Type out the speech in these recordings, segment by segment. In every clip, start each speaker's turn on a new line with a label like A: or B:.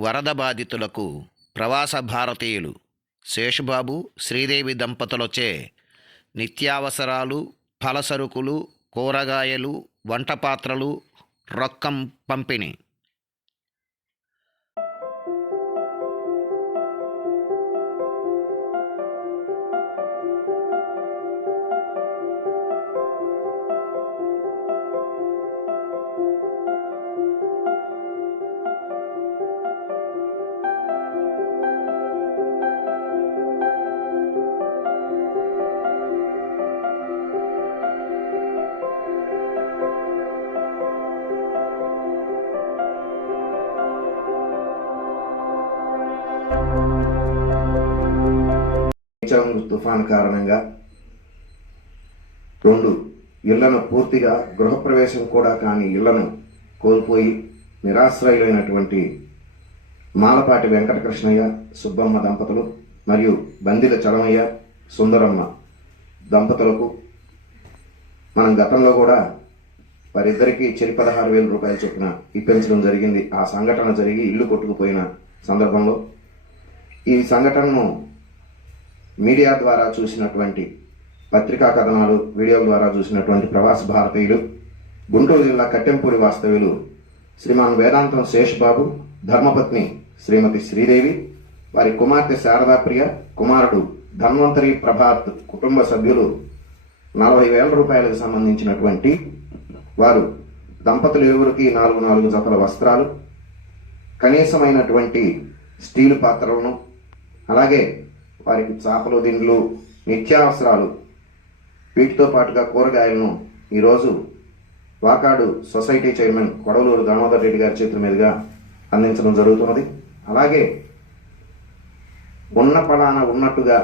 A: వరద బాధితులకు ప్రవాస భారతీయులు శేషుబాబు శ్రీదేవి దంపతులచే నిత్యావసరాలు ఫలసరుకులు కూరగాయలు వంటపాత్రలు రొక్కం పంపిణీ.
B: చంగ్ తుఫాన్ కారణంగా రెండు ఇళ్ళను పూర్తిగా గృహప్రవేశం కూడా కాని ఇళ్ళను కోల్పోయి నిరాశ్రయులైనటువంటి మాలపాటి వెంకటకృష్ణయ్య సుబ్బమ్మ దంపతులు మరియు బందిల చలమయ్య సుందరమ్మ దంపతులకు మనం గతంలో కూడా వారిద్దరికీ చెరి పదహారు వేల రూపాయల చొప్పున ఇప్పించడం జరిగింది. ఆ సంఘటన జరిగి ఇల్లు కొట్టుకుపోయిన సందర్భంలో ఈ సంఘటనను మీడియా ద్వారా చూసినటువంటి పత్రికా కథనాలు వీడియోల ద్వారా చూసినటువంటి ప్రవాస భారతీయులు గుంటూరు జిల్లా కట్టెంపూడి వాస్తవ్యులు శ్రీమాన్ వేదాంతం శేష్బాబు ధర్మపత్ని శ్రీమతి శ్రీదేవి వారి కుమార్తె శారదాప్రియ కుమారుడు ధన్వంతరి ప్రభాత్ కుటుంబ సభ్యులు నలభై వేల రూపాయలకు సంబంధించినటువంటి వారు దంపతులు ఎవరికి నాలుగు నాలుగు జతల వస్త్రాలు కనీసమైనటువంటి స్టీలు పాత్రలను అలాగే వారికి చేపలు దిండ్లు నిత్యావసరాలు. వీటితో పాటుగా కూరగాయలను ఈరోజు వాకాడు సొసైటీ చైర్మన్ కొడవలూరు దామోదర్ రెడ్డి గారి చేతుల మీదుగా అందించడం జరుగుతున్నది. అలాగే ఉన్న పలాన ఉన్నట్టుగా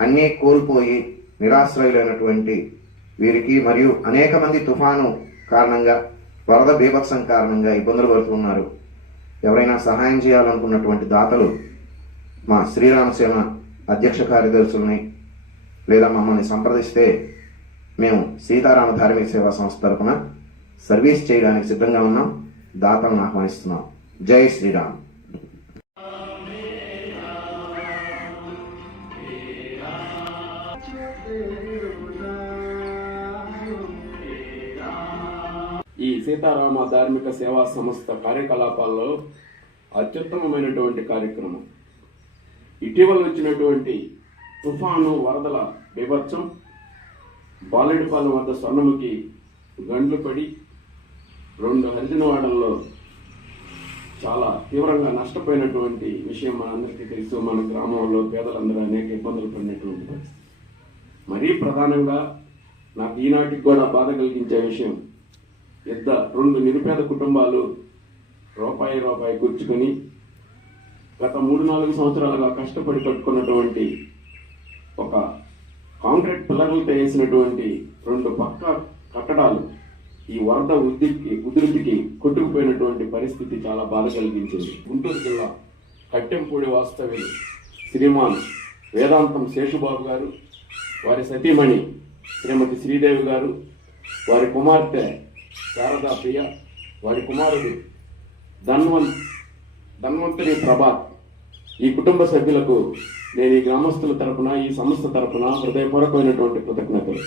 B: అన్నీ కోల్పోయి నిరాశ్రయులైనటువంటి వీరికి మరియు అనేక మంది తుఫాను కారణంగా వరద బీభత్సం కారణంగా ఇబ్బందులు పడుతున్నారు ఎవరైనా సహాయం చేయాలనుకున్నటువంటి దాతలు మా శ్రీరామసేన అధ్యక్ష కార్యదర్శుల్ని లేదా మమ్మల్ని సంప్రదిస్తే మేము సీతారామ ధార్మిక సేవా సంస్థ తరఫున సర్వీస్ చేయడానికి సిద్ధంగా ఉన్నాం. దాతలను ఆహ్వానిస్తున్నాం. జై శ్రీరామ్.
C: ఈ సీతారామ ధార్మిక సేవా సంస్థ కార్యకలాపాల్లో అత్యుత్తమమైనటువంటి కార్యక్రమం. ఇటీవల వచ్చినటువంటి తుఫాను వరదల బీభత్సం బాలెడిపాలెం వద్ద స్వర్ణముఖి గండ్లు పడి రెండు హరిజనవాడల్లో చాలా తీవ్రంగా నష్టపోయినటువంటి విషయం మనందరికీ తెలుసు. మన గ్రామంలో పేదలందరూ అనేక ఇబ్బందులు పడినటువంటి పరిస్థితి. మరీ ప్రధానంగా నాకు ఈనాటికి కూడా బాధ కలిగించే విషయం ఇద్దరు రెండు నిరుపేద కుటుంబాలు రూపాయి రూపాయి గుర్చుకొని గత మూడు నాలుగు సంవత్సరాలుగా కష్టపడి కట్టుకున్నటువంటి ఒక కాంక్రీట్ పిల్లర్లతో వేసినటువంటి రెండు పక్క కట్టడాలు ఈ వరద ఉద్దికి ఉధృతికి కొట్టుకుపోయినటువంటి పరిస్థితి చాలా బాధ కలిగించింది. గుంటూరు జిల్లా కట్టెంపూడి వాస్తవి శ్రీమాన్ వేదాంతం శేషుబాబు గారు వారి సతీమణి శ్రీమతి శ్రీదేవి గారు వారి కుమార్తె శారదా ప్రియ వారి కుమారుడు ధన్వంత్ ధన్వంతుని ప్రభాత్ ఈ కుటుంబ సభ్యులకు నేను ఈ గ్రామస్తుల తరపున ఈ సంస్థ తరపున హృదయపూర్వకమైనటువంటి కృతజ్ఞతలు.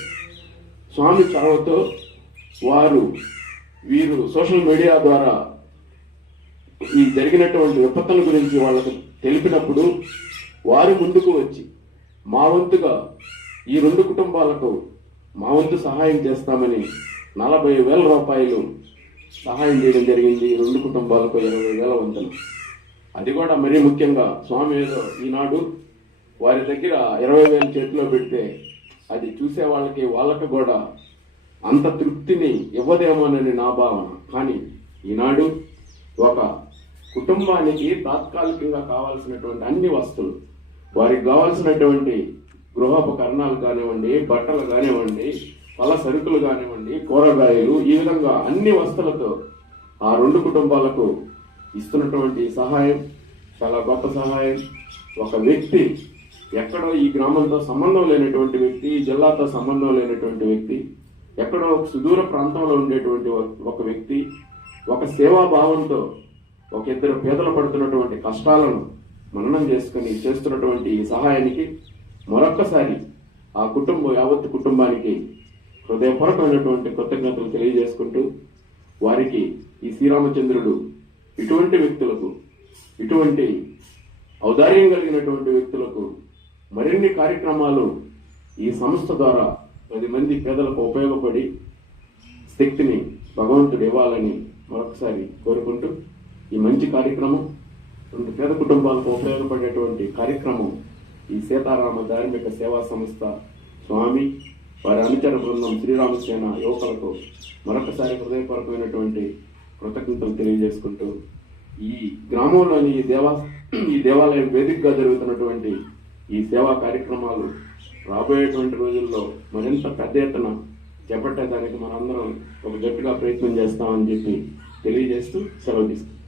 C: స్వామి చొరవతో వారు వీరు సోషల్ మీడియా ద్వారా ఈ జరిగినటువంటి విపత్తుల గురించి వాళ్ళకు తెలిపినప్పుడు వారు ముందుకు వచ్చి మా వంతుగా ఈ రెండు కుటుంబాలకు మా వంతు సహాయం చేస్తామని నలభై వేల రూపాయలు సహాయం చేయడం జరిగింది. ఈ రెండు కుటుంబాలకు ఇరవై వేల వంతులు అది కూడా మరీ ముఖ్యంగా స్వామి ఏదో ఈనాడు వారి దగ్గర ఇరవై వేలు చేతిలో పెడితే అది చూసే వాళ్ళకి వాళ్ళకి కూడా అంత తృప్తిని ఇవ్వదేమోనని నా భావన. కానీ ఈనాడు ఒక కుటుంబానికి తాత్కాలికంగా కావాల్సినటువంటి అన్ని వస్తువులు వారికి కావాల్సినటువంటి గృహోపకరణాలు కానివ్వండి బట్టలు కానివ్వండి పల సరుకులు కానివ్వండి కూరగాయలు ఈ విధంగా అన్ని వస్తువులతో ఆ రెండు కుటుంబాలకు ఇస్తున్నటువంటి సహాయం చాలా గొప్ప సహాయం. ఒక వ్యక్తి ఎక్కడో ఈ గ్రామంతో సంబంధం లేనటువంటి వ్యక్తి ఈ జిల్లాతో సంబంధం లేనటువంటి వ్యక్తి ఎక్కడో ఒక సుదూర ప్రాంతంలో ఉండేటువంటి ఒక- ఒక వ్యక్తి ఒక సేవా భావంతో ఒక ఇద్దరు పేదలు పడుతున్నటువంటి కష్టాలను మననం చేసుకుని చేస్తున్నటువంటి ఈ సహాయానికి మరొక్కసారి ఆ కుటుంబం యావత్ కుటుంబానికి హృదయపూర్వకమైనటువంటి కృతజ్ఞతలు తెలియజేసుకుంటూ వారికి ఈ శ్రీరామచంద్రుడు ఇటువంటి వ్యక్తులకు ఇటువంటి ఔదార్యం కలిగినటువంటి వ్యక్తులకు మరిన్ని కార్యక్రమాలు ఈ సంస్థ ద్వారా పది మంది పేదలకు ఉపయోగపడి శక్తిని భగవంతుడు ఇవ్వాలని మరొకసారి కోరుకుంటూ ఈ మంచి కార్యక్రమం రెండు పేద కుటుంబాలకు ఉపయోగపడేటువంటి కార్యక్రమం ఈ సీతారామ ధార్మిక సేవా సంస్థ స్వామి వారి అనుచర బృందం శ్రీరామసేన యువకులకు మరొకసారి హృదయపూర్వకమైనటువంటి కృతజ్ఞతలు తెలియజేసుకుంటూ ఈ గ్రామంలోని ఈ దేవా ఈ దేవాలయం వేదికగా జరుగుతున్నటువంటి ఈ సేవా కార్యక్రమాలు రాబోయేటువంటి రోజుల్లో మరింత పెద్ద ఎత్తున చేపట్టేదానికి మనందరం ఒక జట్టుగా ప్రయత్నం చేస్తామని చెప్పి తెలియజేస్తూ సెలవు తీసుకుంటాం